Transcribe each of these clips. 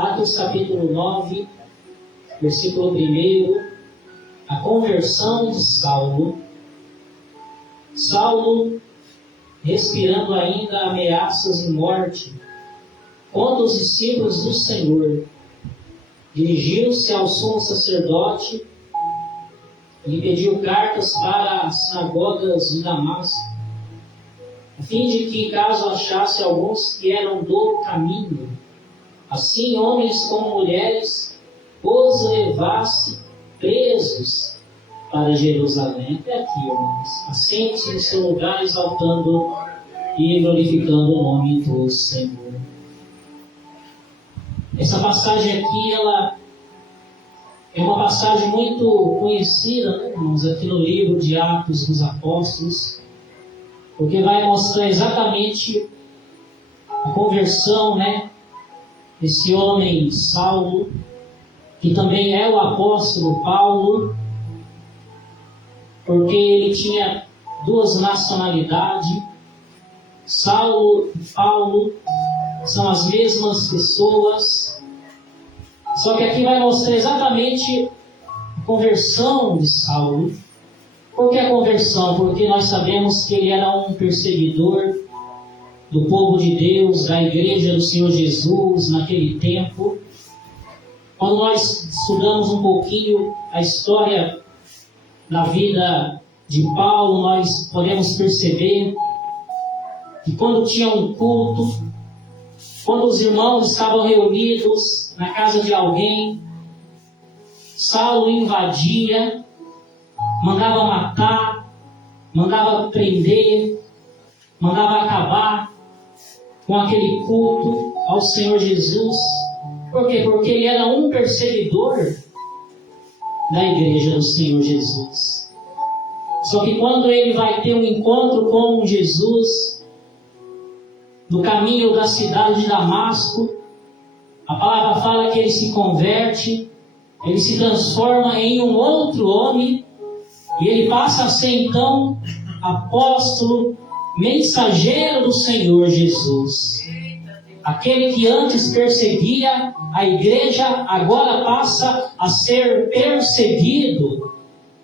Atos capítulo 9, versículo 1, a conversão de Saulo. Saulo, respirando ainda ameaças de morte contra os discípulos do Senhor, dirigiu-se ao sumo sacerdote e lhe pediu cartas para as sinagogas de Damasco, a fim de que, caso achasse alguns que eram do caminho, assim homens como mulheres, os levasse presos para Jerusalém. Até aqui, irmãos. Assente-se no seu lugar, exaltando e glorificando o nome do Senhor. Essa passagem aqui, ela é uma passagem muito conhecida, né, irmãos, aqui no livro de Atos dos Apóstolos, porque vai mostrar exatamente a conversão, né, desse homem Saulo, que também é o apóstolo Paulo, porque ele tinha duas nacionalidades. Saulo e Paulo são as mesmas pessoas, só que aqui vai mostrar exatamente a conversão de Saulo. Por que a conversão? Porque nós sabemos que ele era um perseguidor do povo de Deus, da igreja do Senhor Jesus naquele tempo. Quando nós estudamos um pouquinho a história da vida de Paulo, nós podemos perceber que quando tinha um culto, quando os irmãos estavam reunidos na casa de alguém, Saulo invadia, mandava matar, mandava prender, mandava acabar com aquele culto ao Senhor Jesus. Por quê? Porque ele era um perseguidor da igreja do Senhor Jesus. Só que quando ele vai ter um encontro com Jesus, no caminho da cidade de Damasco, a palavra fala que ele se converte, ele se transforma em um outro homem, e ele passa a ser então apóstolo, mensageiro do Senhor Jesus. Aquele que antes perseguia a igreja, agora passa a ser perseguido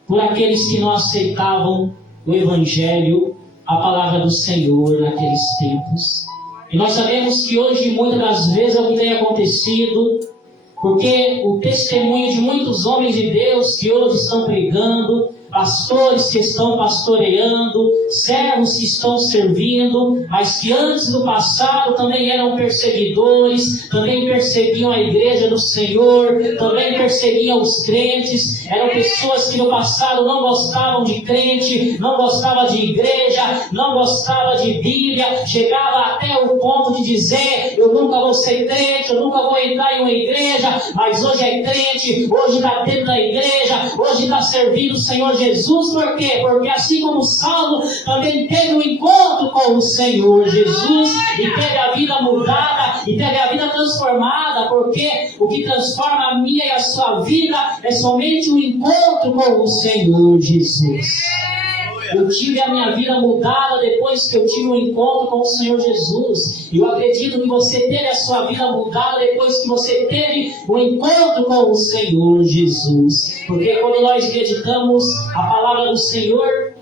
por aqueles que não aceitavam o Evangelho, a palavra do Senhor naqueles tempos. E nós sabemos que hoje, muitas das vezes, é o que tem acontecido, porque o testemunho de muitos homens de Deus que hoje estão pregando, pastores que estão pastoreando, servos que estão servindo, mas que antes do passado também eram perseguidores, também perseguiam a igreja do Senhor, também perseguiam os crentes. Eram pessoas que no passado não gostavam de crente, não gostavam de igreja, não gostavam de Bíblia, chegava até o ponto de dizer: eu nunca vou ser crente, eu nunca vou entrar em uma igreja, mas hoje é crente, hoje está dentro da igreja, hoje está servindo o Senhor Jesus. Por quê? Porque assim como Saulo também teve um encontro com o Senhor Jesus e teve a vida mudada e teve a vida transformada, porque o que transforma a minha e a sua vida é somente um encontro com o Senhor Jesus. Eu tive a minha vida mudada depois que eu tive um encontro com o Senhor Jesus. E eu acredito que você teve a sua vida mudada depois que você teve um encontro com o Senhor Jesus. Porque quando nós meditamos a palavra do Senhor,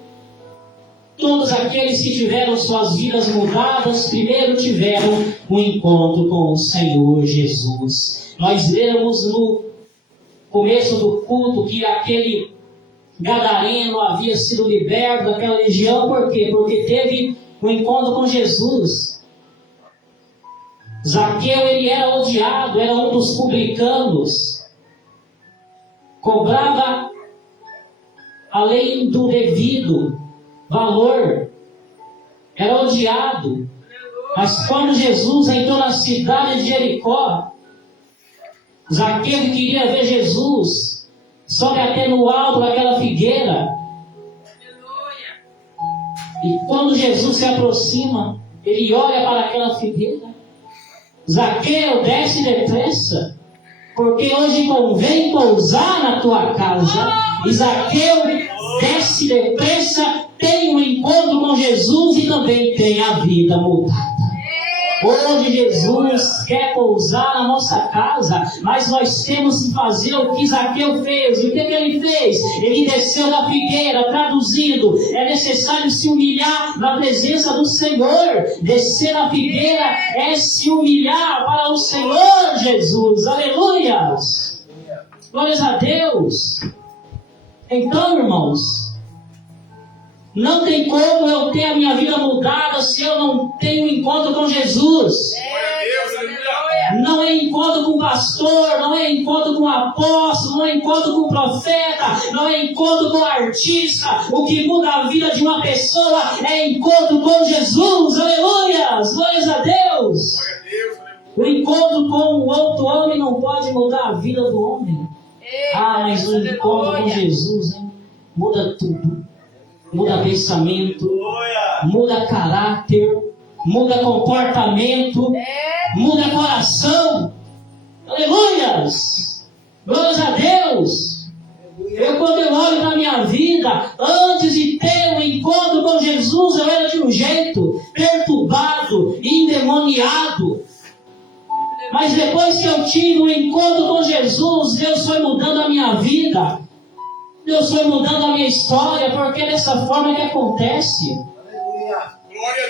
todos aqueles que tiveram suas vidas mudadas, primeiro tiveram um encontro com o Senhor Jesus. Nós lemos no começo do culto que aquele gadareno havia sido liberto daquela legião. Por quê? Porque teve um encontro com Jesus. Zaqueu, ele era odiado, era um dos publicanos, cobrava além do devido valor, era odiado. Mas quando Jesus entrou na cidade de Jericó, Zaqueu queria ver Jesus, sobe até no alto daquela figueira. E quando Jesus se aproxima, ele olha para aquela figueira. Zaqueu, desce depressa, porque hoje convém pousar na tua casa. E Zaqueu desce depressa, tem um encontro com Jesus e também tem a vida mudada. Hoje Jesus quer pousar na nossa casa, mas nós temos que fazer o que Zaqueu fez. E o que ele fez? Ele desceu da figueira, traduzindo, é necessário se humilhar na presença do Senhor. Descer da figueira é se humilhar para o Senhor Jesus. Aleluias! Glórias a Deus! Então, irmãos, não tem como eu ter a minha vida mudada se eu não tenho encontro com Jesus. Não é encontro com o pastor, não é encontro com o apóstolo, não é encontro com o profeta, não é encontro com o artista. O que muda a vida de uma pessoa é encontro com Jesus. Aleluias! Glórias a Deus! O encontro com o outro homem não pode mudar a vida do homem. Mas o encontro com Jesus, hein, muda tudo. Muda pensamento, muda caráter, muda comportamento, muda coração. Aleluias! Glórias a Deus! Quando eu olho para a minha vida, antes de ter um encontro com Jesus, eu era de um jeito perturbado, endemoniado. Mas depois que eu tive um encontro com Jesus, Deus foi mudando a minha vida. Deus foi mudando a minha história, porque é dessa forma que acontece.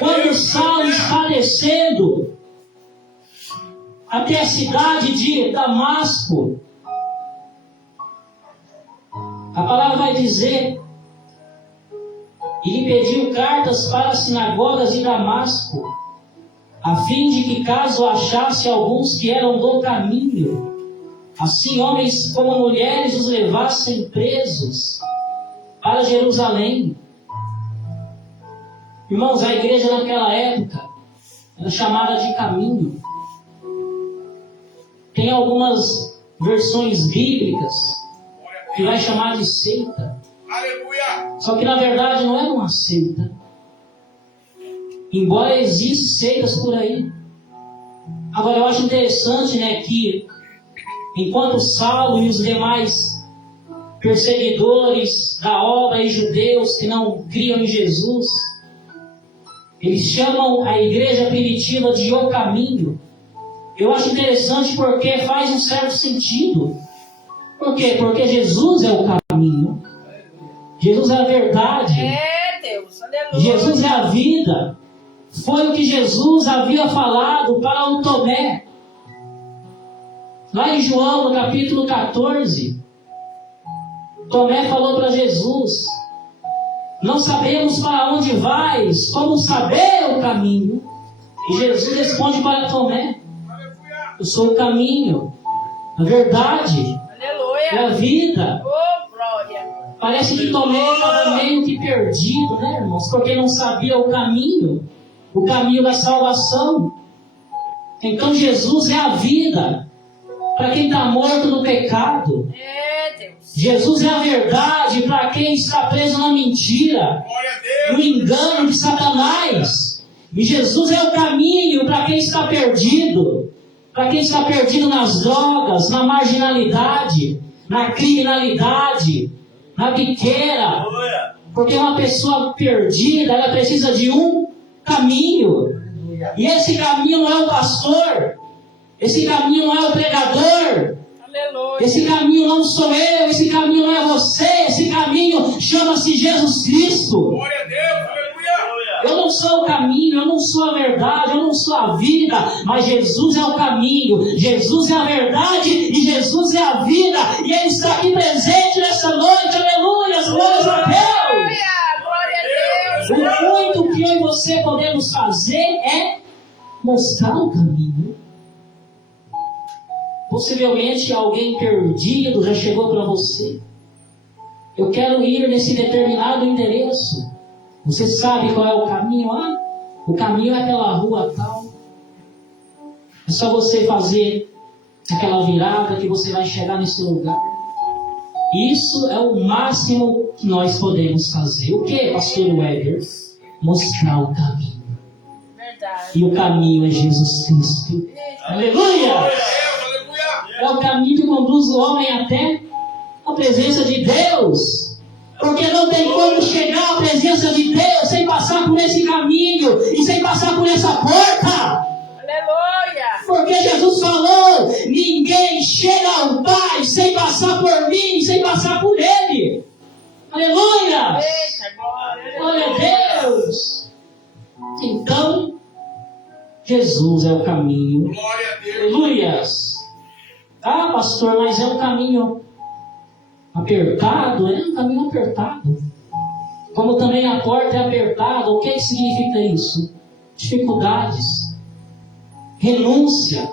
Quando Saulo está descendo até a cidade de Damasco, a palavra vai dizer, ele pediu cartas para as sinagogas de Damasco, a fim de que caso achasse alguns que eram do caminho, assim homens como mulheres os levassem presos para Jerusalém. Irmãos, a igreja naquela época era chamada de caminho. Tem algumas versões bíblicas que vai chamar de seita. Só que na verdade não era uma seita. Embora existam seitas por aí. Agora eu acho interessante, que enquanto Saulo e os demais perseguidores da obra e judeus que não criam em Jesus, eles chamam a igreja primitiva de O Caminho. Eu acho interessante porque faz um certo sentido. Por quê? Porque Jesus é o caminho. Jesus é a verdade. Deus, aleluia. Jesus é a vida. Foi o que Jesus havia falado para o Tomé. Lá em João, no capítulo 14, Tomé falou para Jesus: não sabemos para onde vais, como saber o caminho? E Jesus responde para Tomé: eu sou o caminho, a verdade, e a vida. Oh, glória. Parece que Tomé estava meio que perdido, irmãos? Porque não sabia o caminho da salvação. Então Jesus é a vida para quem está morto no pecado. Jesus é a verdade para quem está preso na mentira, no engano de Satanás. E Jesus é o caminho para quem está perdido, nas drogas, na marginalidade, na criminalidade, na biqueira. Porque uma pessoa perdida, ela precisa de um caminho. E esse caminho não é o pastor, esse caminho não é o pregador, esse caminho não sou eu, esse caminho não é você, esse caminho chama-se Jesus Cristo. Glória a Deus, aleluia. Eu não sou o caminho, eu não sou a verdade, eu não sou a vida, mas Jesus é o caminho, Jesus é a verdade e Jesus é a vida, e Ele está aqui presente nessa noite. Aleluia, glórias a Deus. Glória a Deus. O muito que eu e você podemos fazer é mostrar o caminho. Possivelmente alguém perdido já chegou para você: eu quero ir nesse determinado endereço. Você sabe qual é o caminho? O caminho é aquela rua tal. É só você fazer aquela virada que você vai chegar nesse lugar. Isso é o máximo que nós podemos fazer. O que, pastor Weber? Mostrar o caminho. Verdade. E o caminho é Jesus Cristo. Aleluia! É o caminho que conduz o homem até a presença de Deus. Porque não tem como chegar à presença de Deus sem passar por esse caminho e sem passar por essa porta. Aleluia. Porque Jesus falou: ninguém chega ao Pai sem passar por mim, sem passar por Ele. Aleluia! Eita, glória. Glória a Deus! Então, Jesus é o caminho. Glória a Deus. Aleluias! Ah, pastor, mas é um caminho apertado? É um caminho apertado. Como também a porta é apertada, o que significa isso? Dificuldades, renúncia.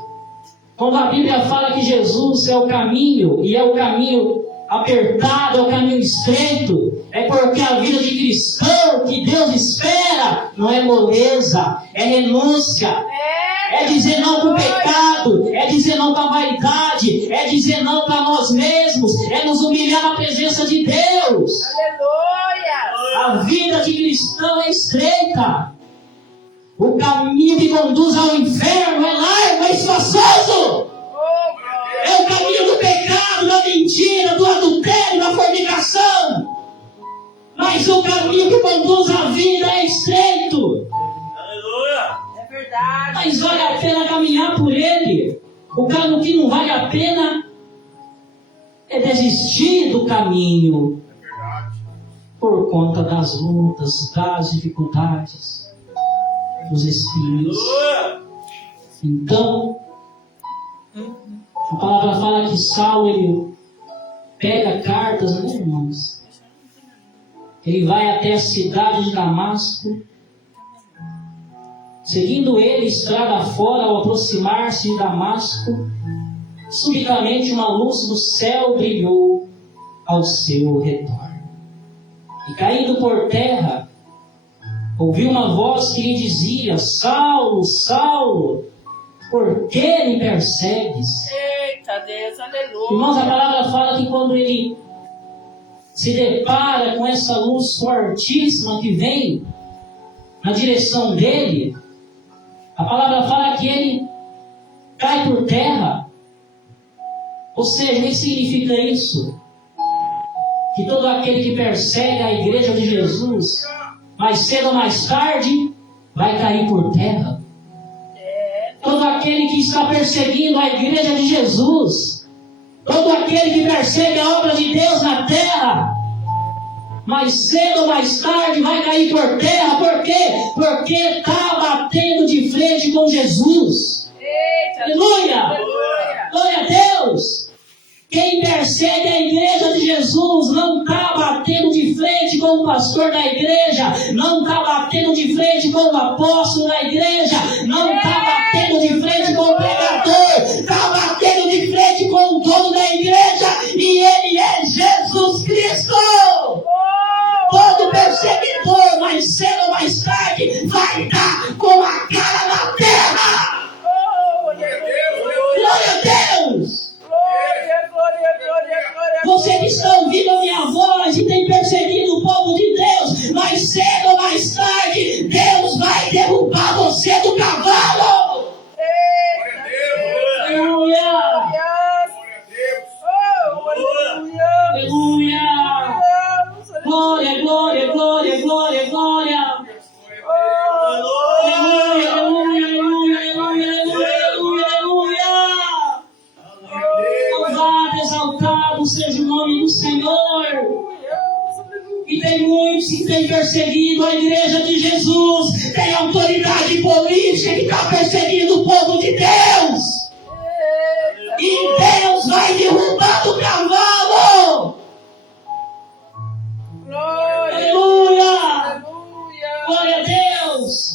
Quando a Bíblia fala que Jesus é o caminho, e é o caminho apertado, é o caminho estreito, é porque a vida de cristão que Deus espera não é moleza, é renúncia. É dizer não para o pecado, é dizer não para a vaidade, é dizer não para nós mesmos, é nos humilhar na presença de Deus. Aleluia. A vida de cristão é estreita. O caminho que conduz ao inferno é largo, é espaçoso. Oh, glória. É o caminho do pecado, da mentira, do adultério, da fornicação. Mas o caminho que conduz à vida é estreito. Aleluia. É verdade. Mas vale a pena caminhar por ele. O caminho que não vale a pena é desistir do caminho É verdade. por conta das lutas, das dificuldades dos espíritos. Aleluia. Então, a palavra fala que Saulo, ele pega cartas, né, irmãos? Ele vai até a cidade de Damasco. Seguindo ele, estrada fora, ao aproximar-se de Damasco, subitamente uma luz do céu brilhou ao seu redor. E caindo por terra, ouviu uma voz que lhe dizia: Saulo, Saulo, por que me persegues? Eita, Deus, aleluia. Irmãos, a palavra fala que quando ele se depara com essa luz fortíssima que vem na direção dele, a palavra fala que ele cai por terra. Ou seja, o que significa isso? Que todo aquele que persegue a igreja de Jesus, mais cedo ou mais tarde, vai cair por terra. Todo aquele que está perseguindo a igreja de Jesus, todo aquele que persegue a obra de Deus na terra, mais cedo ou mais tarde vai cair por terra. Por quê? Porque está batendo de frente com Jesus. Eita, Aleluia! aleluia. Glória a Deus! Quem persegue a igreja de Jesus não está batendo de frente com o pastor da igreja, não está batendo de frente com o apóstolo da igreja, não está batendo de frente com o pregador, está batendo de frente com o dono da igreja, e ele é Jesus Cristo. Todo perseguidor, mais cedo ou mais tarde, vai dar com a cara na terra. Oh, aleluia. Glória a Deus! Glória, glória, glória, glória. Você que está ouvindo a minha voz e tem perseguido o povo de Deus, mais cedo ou mais tarde, Deus vai derrubar você do cavalo. Eita, Deus. Aleluia! Glória. Glória a Deus. Oh, aleluia. Aleluia! Glória, glória, glória, glória, glória! Aleluia, aleluia, aleluia, aleluia, aleluia, aleluia! Louvado, exaltado seja o nome do Senhor! E tem muitos que têm perseguido a igreja de Jesus, tem autoridade política que está perseguindo o povo de Deus! E Deus vai derrubar do cavalo! Aleluia! Aleluia. Glória a Deus!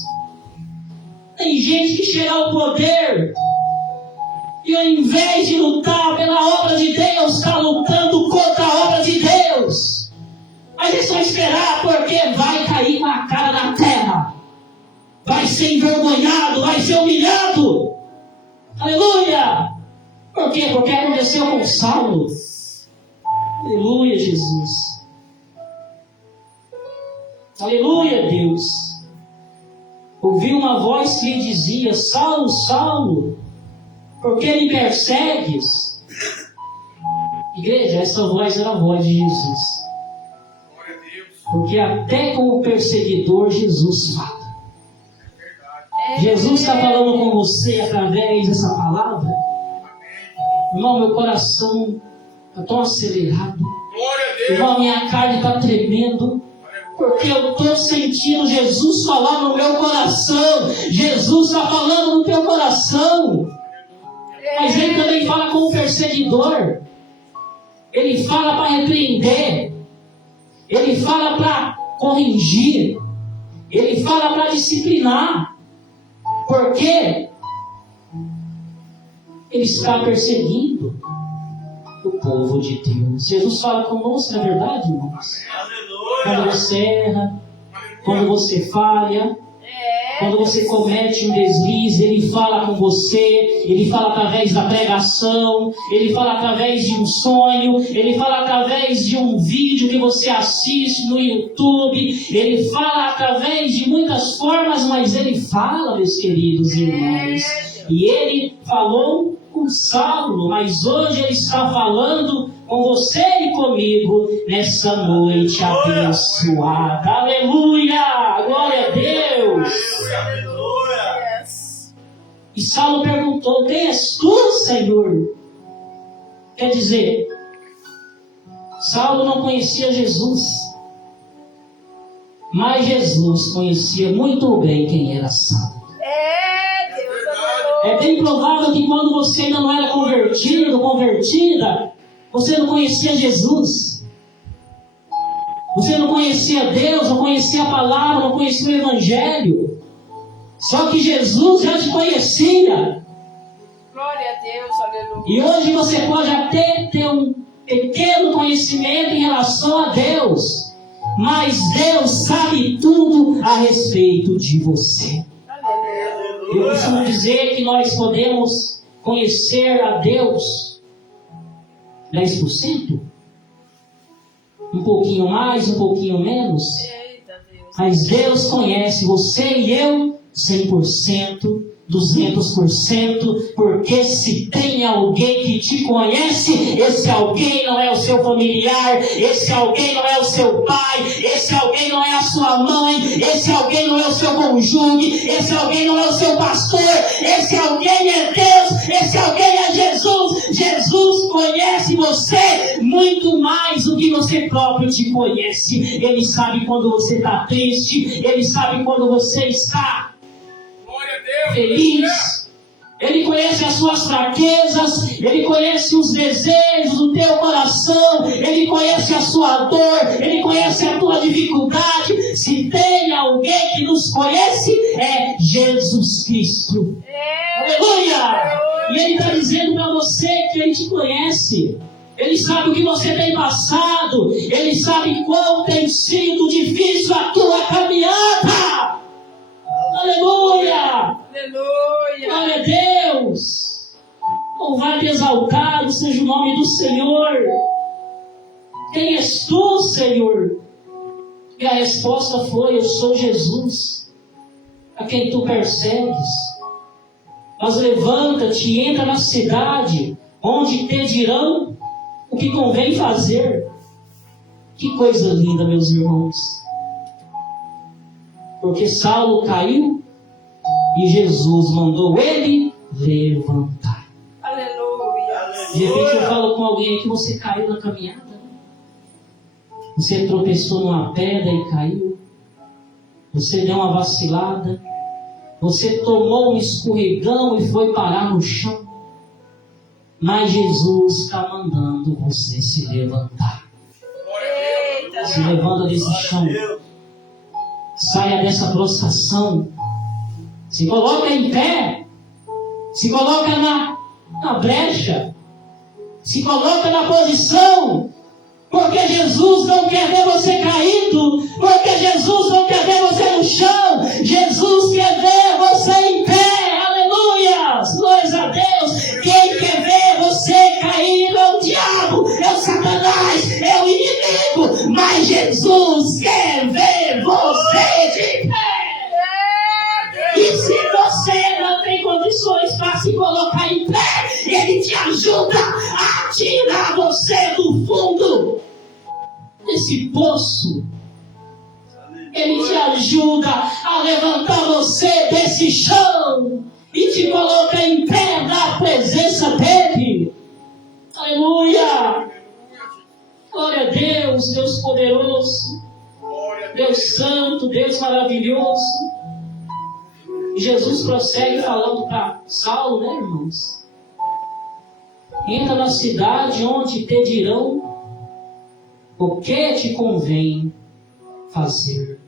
Tem gente que chega ao poder e ao invés de lutar pela obra de Deus, está lutando contra a obra de Deus. Mas eles vão esperar, porque vai cair com a cara na terra. Vai ser envergonhado, vai ser humilhado. Aleluia! Por quê? Porque aconteceu com Saulo. Aleluia, Jesus. Aleluia, Deus. Ouviu uma voz que lhe dizia: Saulo, Saulo, por que me persegues? Igreja, essa voz era a voz de Jesus. Glória a Deus. Porque até com o perseguidor Jesus fala. É verdade. Jesus está falando com você através dessa palavra. Irmão, meu coração está tão acelerado. Glória a Deus. Irmão, minha carne está tremendo. Porque eu estou sentindo Jesus falar no meu coração. Jesus está falando no teu coração. Mas Ele também fala com o perseguidor. Ele fala para repreender. Ele fala para corrigir. Ele fala para disciplinar. Porque Ele está perseguindo o povo de Deus. Jesus fala conosco, não é verdade, irmãos? Quando você erra, quando você falha, quando você comete um deslize, Ele fala com você, Ele fala através da pregação, Ele fala através de um sonho, Ele fala através de um vídeo que você assiste no YouTube, Ele fala através de muitas formas, mas Ele fala, meus queridos irmãos. E Ele falou com Saulo, mas hoje Ele está falando com você e comigo nessa noite abençoada. Aleluia! Glória a Deus! Aleluia. E Saulo perguntou: quem és tu, Senhor? Quer dizer, Saulo não conhecia Jesus, mas Jesus conhecia muito bem quem era Saulo. É bem provável que quando você ainda não era convertido, convertida, você não conhecia Jesus. Você não conhecia Deus, não conhecia a palavra, não conhecia o Evangelho. Só que Jesus já te conhecia. Glória a Deus, aleluia. E hoje você pode até ter um pequeno conhecimento em relação a Deus. Mas Deus sabe tudo a respeito de você. Eu costumo dizer que nós podemos conhecer a Deus 10%, um pouquinho mais, um pouquinho menos, mas Deus conhece você e eu 100%, 200%, porque se tem alguém que te conhece, esse alguém não é o seu familiar, esse alguém não é o seu pai, esse alguém não é a sua mãe, esse alguém não é o seu cônjuge, esse alguém não é o seu pastor, esse alguém é Deus, esse alguém é Jesus. Jesus conhece você muito mais do que você próprio te conhece. Ele sabe quando você está triste, Ele sabe quando você está feliz. Ele conhece as suas fraquezas, Ele conhece os desejos do teu coração, Ele conhece a sua dor, Ele conhece a tua dificuldade. Se tem alguém que nos conhece, é Jesus Cristo. Aleluia! E Ele está dizendo para você que Ele te conhece. Ele sabe o que você tem passado, Ele sabe quão tem sido difícil a tua caminhada. Aleluia! Aleluia! Glória a Deus! Louvado e exaltado seja o nome do Senhor. Quem és tu, Senhor? E a resposta foi: eu sou Jesus, a quem tu persegues. Mas levanta-te e entra na cidade, onde te dirão o que convém fazer. Que coisa linda, meus irmãos. Porque Saulo caiu e Jesus mandou ele levantar. Aleluia! De repente eu falo com alguém que você caiu na caminhada. Você tropeçou numa pedra e caiu. Você deu uma vacilada. Você tomou um escorregão e foi parar no chão. Mas Jesus está mandando você se levantar. Eita! Se levanta desse chão. Saia dessa prostração. Se coloca em pé. Se coloca na brecha. Se coloca na posição. Porque Jesus não quer ver você caído. Porque Jesus não quer ver você no chão. Jesus quer ver você em pé. Aleluia! Glórias a Deus. Quem quer ver você caído é o diabo, é o Satanás, é o inimigo. Mas Jesus quer ver você de pé. E se você não tem condições para se colocar em pé, Ele te ajuda a tirar você do fundo desse poço. Ele te ajuda a levantar você desse chão e te coloca em pé na presença dele. Aleluia! Glória a Deus, Deus poderoso, Deus santo, Deus maravilhoso. E Jesus prossegue falando para Saulo, né, irmãos? Entra na cidade onde te dirão o que te convém fazer.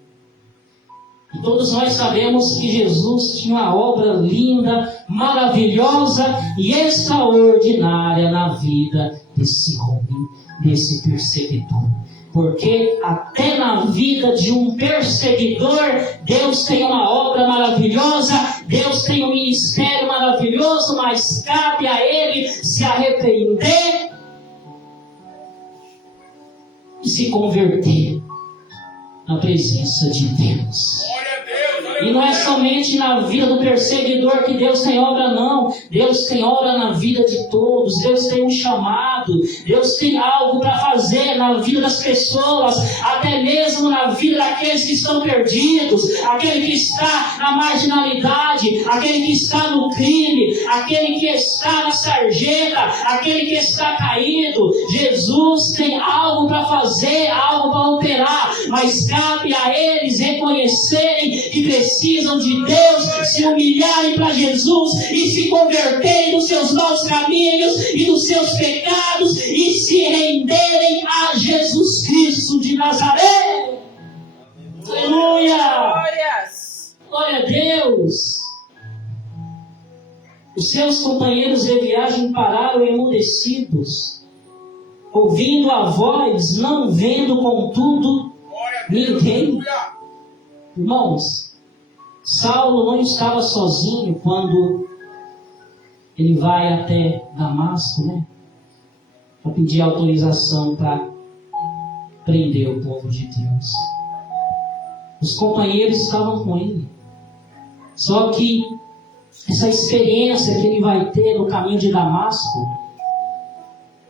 E todos nós sabemos que Jesus tinha uma obra linda, maravilhosa e extraordinária na vida desse homem, desse perseguidor. Porque até na vida de um perseguidor, Deus tem uma obra maravilhosa, Deus tem um ministério maravilhoso, mas cabe a ele se arrepender e se converter na presença de Deus. E não é somente na vida do perseguidor que Deus tem obra, não. Deus tem obra na vida de todos. Deus tem um chamado. Deus tem algo para fazer na vida das pessoas, até mesmo na vida daqueles que estão perdidos, aquele que está na marginalidade, aquele que está no crime, aquele que está na sarjeta, aquele que está caído. Jesus tem algo para fazer, algo para operar, mas cabe a eles reconhecerem que precisam de Deus, se humilharem para Jesus e se converterem dos seus maus caminhos e dos seus pecados e se renderem a Jesus Cristo de Nazaré. Aleluia! Glória a Deus! Os seus companheiros de viagem pararam emudecidos, ouvindo a voz, não vendo contudo ninguém. Irmãos, Saulo não estava sozinho quando ele vai até Damasco, né? Para pedir autorização para prender o povo de Deus. Os companheiros estavam com ele. Só que essa experiência que ele vai ter no caminho de Damasco,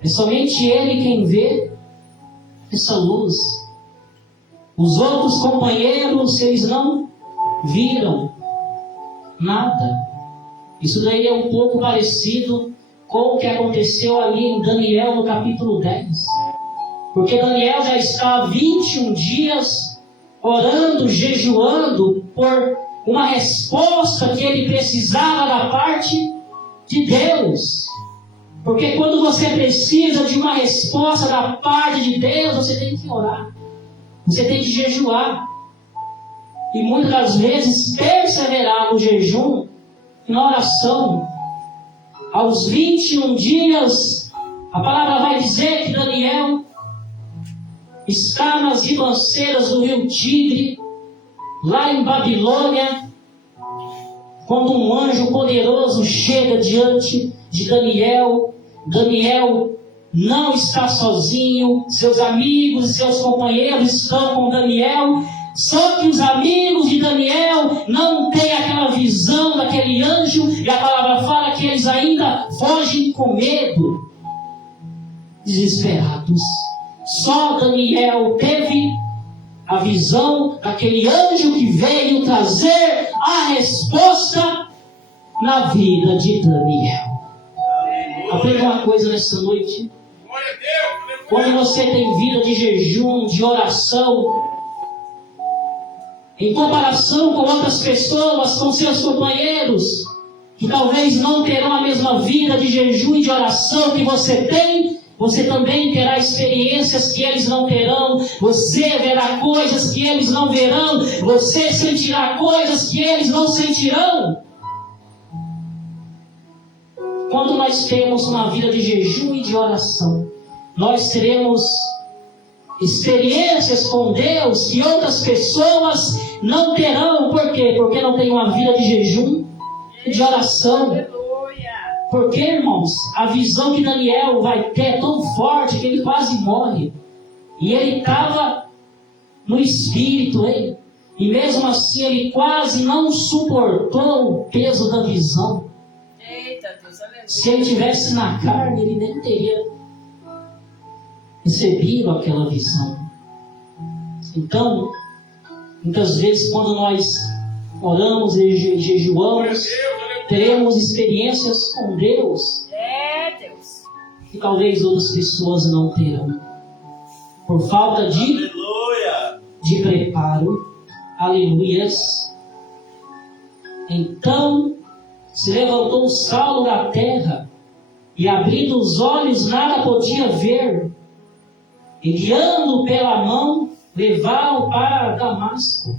é somente ele quem vê essa luz. Os outros companheiros, eles não viram nada. Isso daí é um pouco parecido com o que aconteceu ali em Daniel no capítulo 10. Porque Daniel já está há 21 dias orando, jejuando por uma resposta que ele precisava da parte de Deus. Porque quando você precisa de uma resposta da parte de Deus, você tem que orar. Você tem que jejuar. E muitas das vezes perseverar no jejum e na oração. Aos 21 dias, a palavra vai dizer que Daniel está nas ribanceiras do rio Tigre, lá em Babilônia, quando um anjo poderoso chega diante de Daniel. Daniel não está sozinho, seus amigos e seus companheiros estão com Daniel, só que os amigos de Daniel não têm aquela visão daquele anjo, e a palavra fala que eles ainda fogem com medo, desesperados. Só Daniel teve a visão daquele anjo que veio trazer a resposta na vida de Daniel. Aprenda uma coisa nessa noite. Quando você tem vida de jejum, de oração, em comparação com outras pessoas, com seus companheiros, que talvez não terão a mesma vida de jejum e de oração que você tem, você também terá experiências que eles não terão, você verá coisas que eles não verão, você sentirá coisas que eles não sentirão. Quando nós temos uma vida de jejum e de oração, nós teremos experiências com Deus que outras pessoas não terão. Por quê? Porque não tem uma vida de jejum e de oração. Porque, irmãos, a visão que Daniel vai ter é tão forte que ele quase morre. E ele estava no espírito, hein? E mesmo assim ele quase não suportou o peso da visão. Eita, Deus, aleluia. Se ele estivesse na carne, ele nem teria recebido aquela visão. Então, Muitas vezes, quando nós oramos e jejuamos, teremos experiências com Deus Deus. que talvez outras pessoas não terão. Por falta de preparo. Aleluias. Então se levantou Saulo da terra, e abrindo os olhos nada podia ver. E guiando pela mão, levá-lo para Damasco.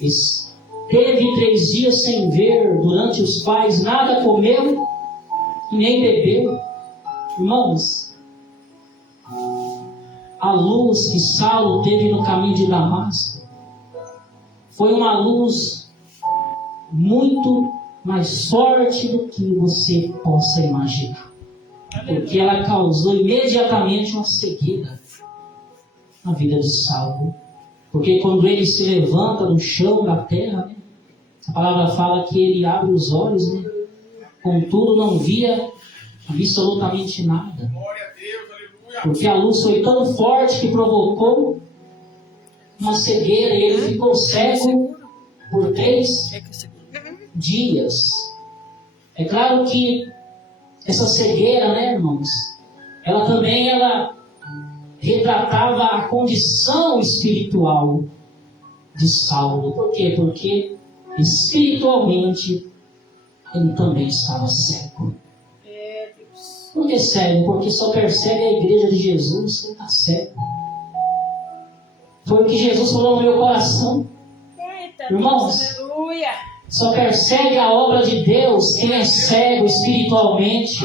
Esteve 3 dias sem ver, durante os quais nada comeu e nem bebeu. Irmãos, a luz que Saulo teve no caminho de Damasco foi uma luz muito mais forte do que você possa imaginar. Porque ela causou imediatamente uma cegueira na vida de Saulo. Porque quando ele se levanta do chão da terra, né, a palavra fala que ele abre os olhos, né, contudo não via absolutamente nada. Porque a luz foi tão forte que provocou uma cegueira, e ele ficou cego por 3 dias. É claro que essa cegueira, né, irmãos, ela também retratava a condição espiritual de Saulo. Por quê? Porque espiritualmente ele também estava cego. Por que cego? Porque só persegue a igreja de Jesus quem está cego. Foi o que Jesus falou no meu coração. Irmãos, aleluia. Só persegue a obra de Deus quem é cego espiritualmente.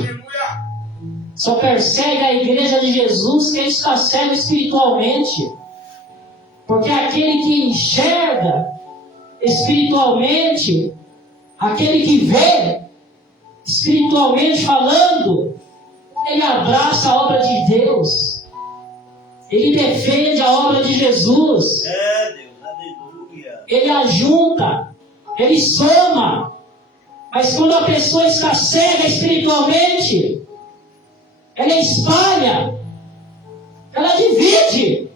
Só persegue a igreja de Jesus quem está cego espiritualmente. Porque aquele que enxerga espiritualmente, aquele que vê espiritualmente falando, ele abraça a obra de Deus. Ele defende a obra de Jesus. Deus, aleluia. Ele ajunta, ele soma. Mas quando a pessoa está cega espiritualmente, ela espalha, ela divide.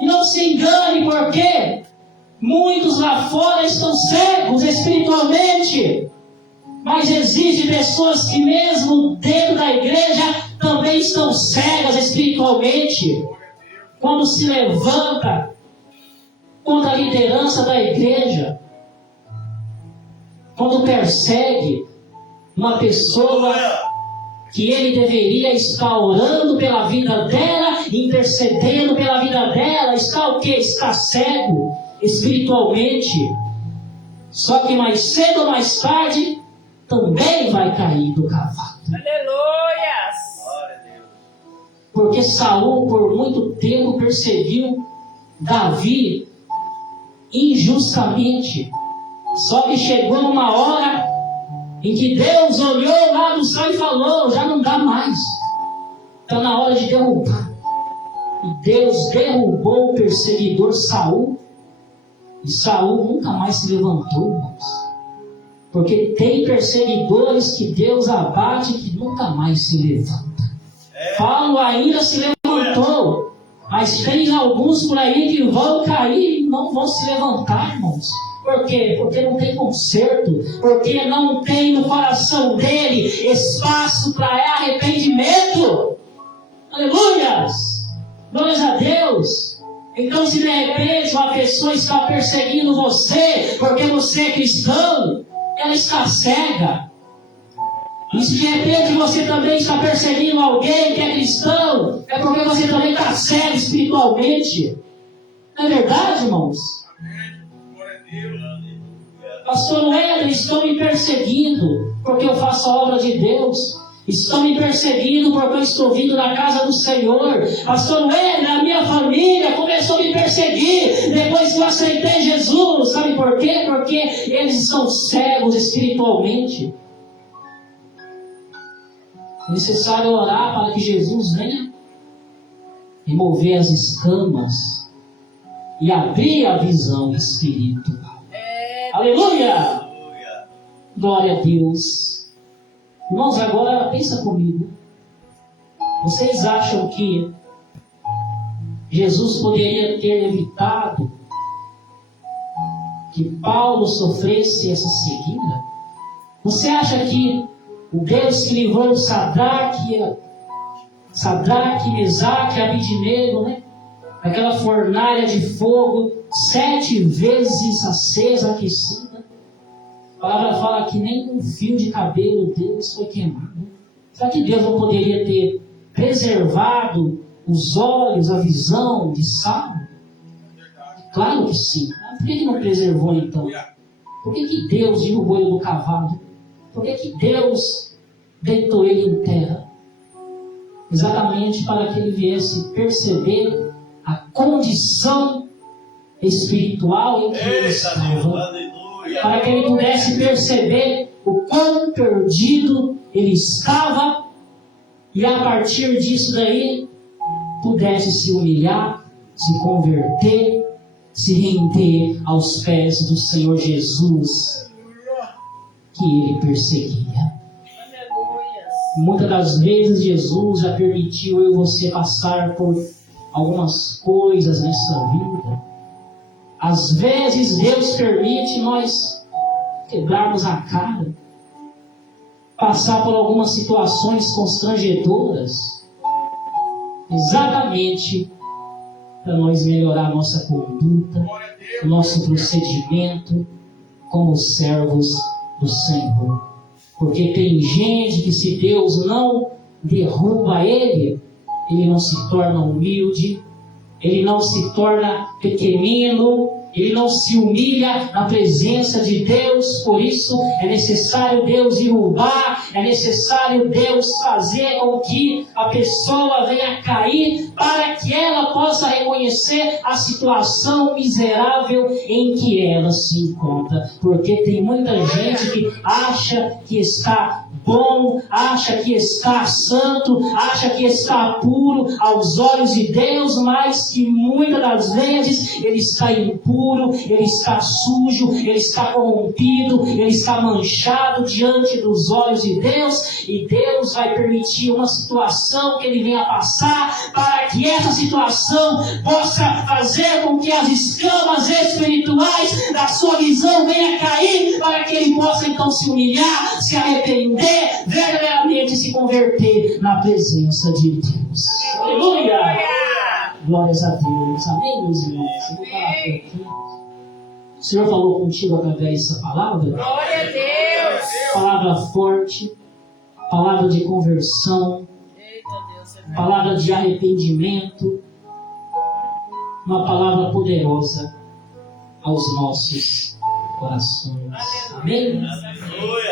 E não se engane, porque muitos lá fora estão cegos espiritualmente. Mas existem pessoas que mesmo dentro da igreja também estão cegas espiritualmente. Quando se levanta contra a liderança da igreja, quando persegue uma pessoa que ele deveria estar orando pela vida dela, intercedendo pela vida dela, está o quê? Está cego espiritualmente. Só que mais cedo ou mais tarde também vai cair do cavalo. Aleluias! Glória a Deus. Porque Saul por muito tempo perseguiu Davi injustamente. Só que chegou uma hora em que Deus olhou lá do céu e falou: já não dá mais, está na hora de derrubar. E Deus derrubou o perseguidor Saul, e Saul nunca mais se levantou, irmãos. Porque tem perseguidores que Deus abate que nunca mais se levanta. Paulo ainda se levantou, mas tem alguns por aí que vão cair e não vão se levantar, irmãos. Por quê? Porque não tem conserto, porque não tem no coração dele espaço para arrependimento. Aleluias! Glórias a Deus! Então, se de repente uma pessoa está perseguindo você porque você é cristão, ela está cega. E se de repente você também está perseguindo alguém que é cristão, é porque você também está cego espiritualmente. Não é verdade, irmãos? Pastor Wendel, estão me perseguindo porque eu faço a obra de Deus. Estão me perseguindo porque eu estou vindo da casa do Senhor. Pastor Wendel, a minha família começou a me perseguir depois que eu aceitei Jesus. Sabe por quê? Porque eles estão cegos espiritualmente. É necessário orar para que Jesus venha remover as escamas e abrir a visão espiritual. Aleluia! Glória a Deus. Irmãos, agora pensa comigo. Vocês acham que Jesus poderia ter evitado que Paulo sofresse essa cegueira? Você acha que o Deus que livrou Sadraque, Mesaque e Abidnego, né? Aquela fornalha de fogo 7 vezes acesa, aquecida. A palavra fala que nem um fio de cabelo deles foi queimado. Será que Deus não poderia ter preservado os olhos, a visão de Saulo? Claro que sim. Por que não preservou então? Por que Deus derrubou ele do cavalo? Por que Deus deitou ele em terra? Exatamente para que ele viesse perceber a condição espiritual em que ele estava. Para que ele pudesse perceber o quão perdido ele estava e a partir disso daí pudesse se humilhar, se converter, se render aos pés do Senhor Jesus que ele perseguia. Muitas das vezes Jesus já permitiu eu e você passar por algumas coisas nessa vida. Às vezes Deus permite nós quebrarmos a cara, passar por algumas situações constrangedoras, exatamente para nós melhorar a nossa conduta, o nosso procedimento como servos do Senhor. Porque tem gente que, se Deus não derruba ele não se torna humilde, ele não se torna pequenino, ele não se humilha na presença de Deus. Por isso é necessário Deus derrubar, é necessário Deus fazer com que a pessoa venha cair para que ela possa reconhecer a situação miserável em que ela se encontra. Porque tem muita gente que acha que está bom, acha que está santo, acha que está puro aos olhos de Deus, mas que muitas das vezes ele está impuro, ele está sujo, ele está corrompido, ele está manchado diante dos olhos de Deus, e Deus vai permitir uma situação que ele venha passar para que essa situação possa fazer com que as escamas espirituais da sua visão venha cair, para que ele possa então se humilhar, se arrepender, verdadeiramente se converter na presença de Deus. Aleluia! Glórias a Deus. Amém, meus irmãos? Eu vou parar por aqui. O Senhor falou contigo através dessa palavra? Glória a Deus! Palavra forte, palavra de conversão, palavra de arrependimento, uma palavra poderosa aos nossos corações. Amém? Aleluia.